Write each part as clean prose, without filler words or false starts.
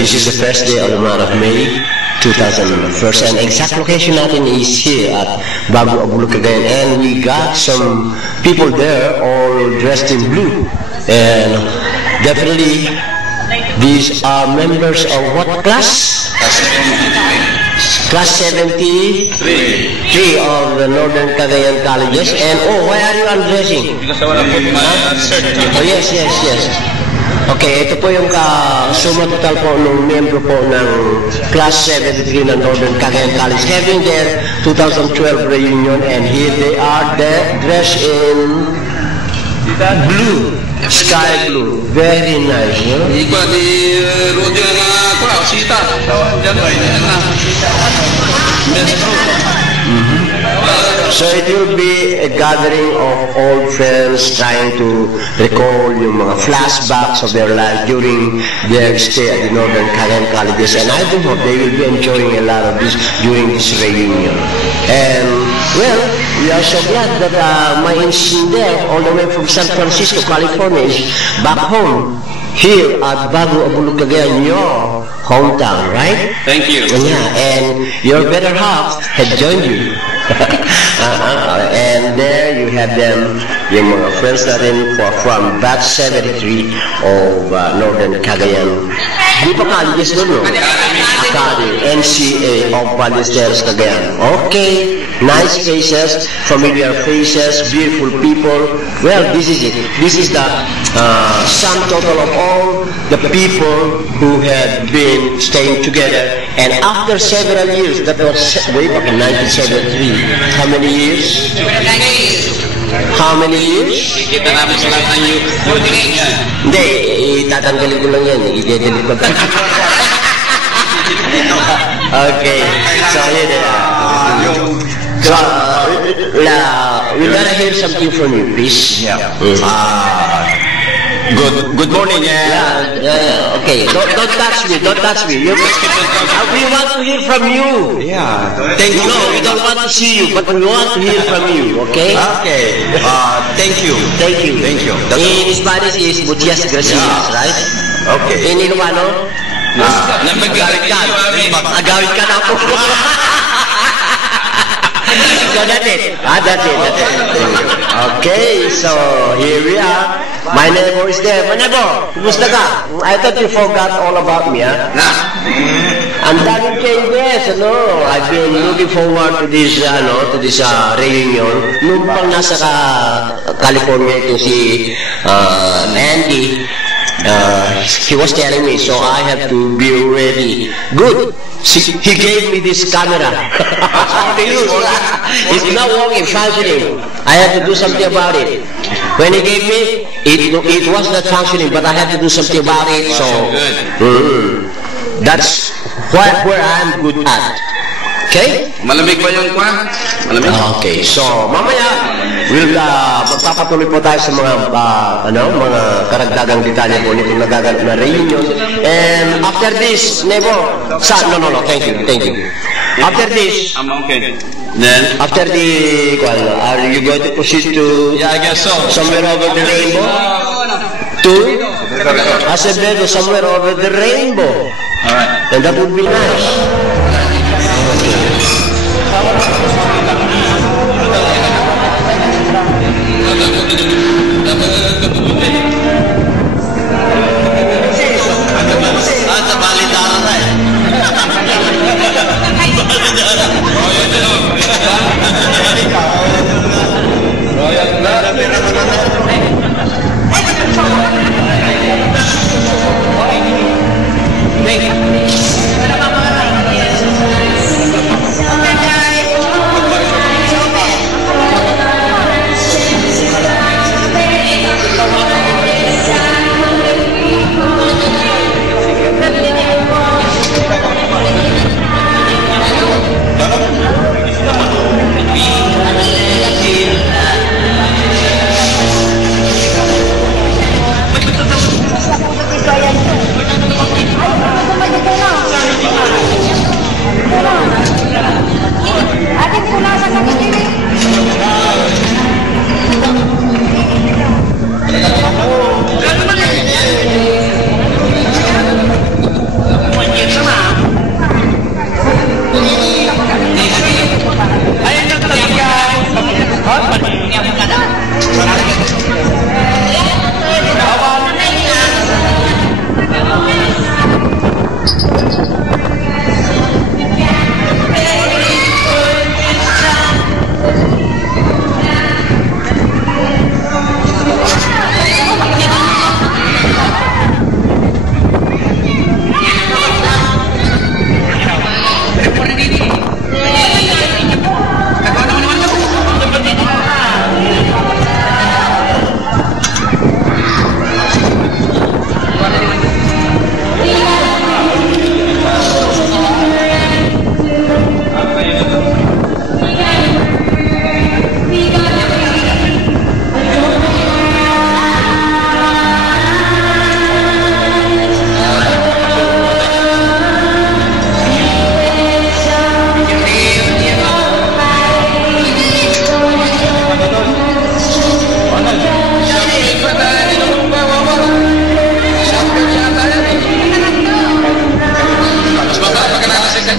this is the first day of the month of May 2001, and exact location natin is here at Bago Abulucagayan, and we got some people there all dressed in blue, and definitely these are members of what class? Class 73 of the Northern Cagayan Colleges. And why are you undressing? Because I want to put my shirt. Oh, yes. Okay, ito po yung suma total po ng membro po ng Class 73 ng Northern Cagayan College having their 2012 reunion, and here they are dressed in blue, sky blue. Very nice, no? Iba di Rudy na ako, sita. So it will be a gathering of old friends trying to recall yung mga flashbacks of their life during their stay at the Northern Cagayan Colleges, and I do hope they will be enjoying a lot of this during this reunion. And well, we are so glad that my there all the way from San Francisco, California, is back home here at Bago Abulucagayan, your hometown, right? Thank you. Yeah, and your better half had joined you. And there you have them, yung mga friends natin from batch 73 of Northern Cagayan. Di pa colleges doon, no? Academy, NCA of Ballesteros, Cagayan. Okay, nice faces, familiar faces, beautiful people. Well, this is it. This is the sum total of all the people who had been staying together. And after several years, that was way back in 1973, how many years? How many years? Kita namin sa lahat ng youth niya. Hindi, itatanggalin ko lang yan. I-delete ko. Okay, so yun so, we gotta hear something from you, please. Yeah. Good morning. Yeah. Okay, don't touch me. We want to hear from you. Yeah. Thank you. No, we don't want to see you, but we want to hear from you. Okay? Okay. Thank you. In Spanish is muchas gracias, right? Okay. In Ilocano? Agawid ka na po. So that's it. That's it. Okay, so here we are. My neighbor is there. My neighbor, kumusta ka? I thought you forgot all about me, ha? Ang daming changes, I've been looking forward to this, reunion. Nung pang nasa California ito si Andy, he was telling me, so I have to be ready. Good. He gave me this camera. It's not working, functioning. I have to do something about it. When he gave me, it was not functioning, but I have to do something about it. So that's where I'm good at. Okay? Malamig ba yung kwan? Malamig? Okay, so mamaya we'll magpapatuloy po tayo sa mga mga karagdagang detalye po nitong nagaganap na reunion. And after this, no, thank you. After this, I'm okay. Then after the are you going to proceed to I guess so. somewhere over the rainbow? To Acevedo, somewhere over the rainbow. All right. And that would be nice.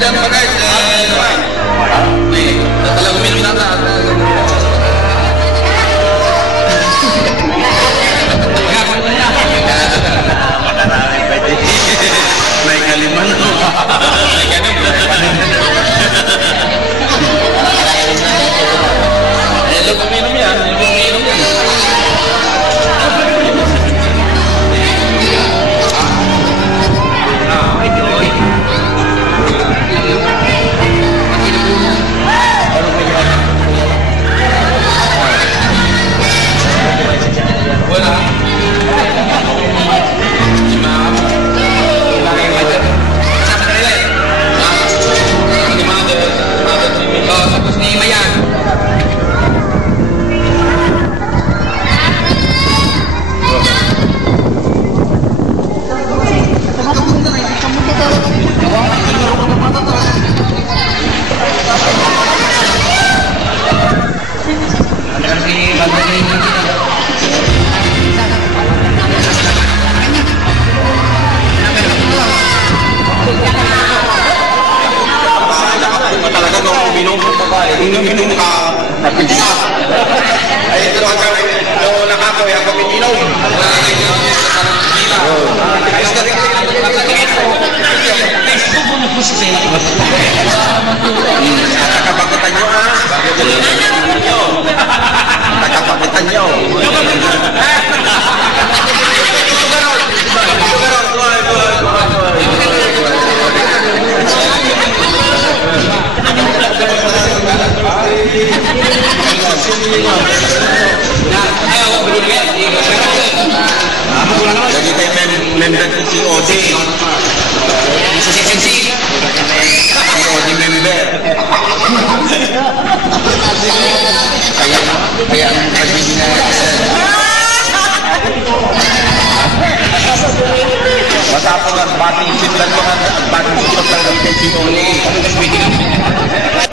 dyan pa guys. Talagang uminom na. May kaliman no. Uminom yan. Uminom ka, napisa. Ay, ito ang nakakawin ako uminom. Nakapakitan nyo ha. Nakapakitan nyo. Jadi kayak member COD. COD member. Kayak basta ako ng bati, isip lang mga bati, isip lang ng COD.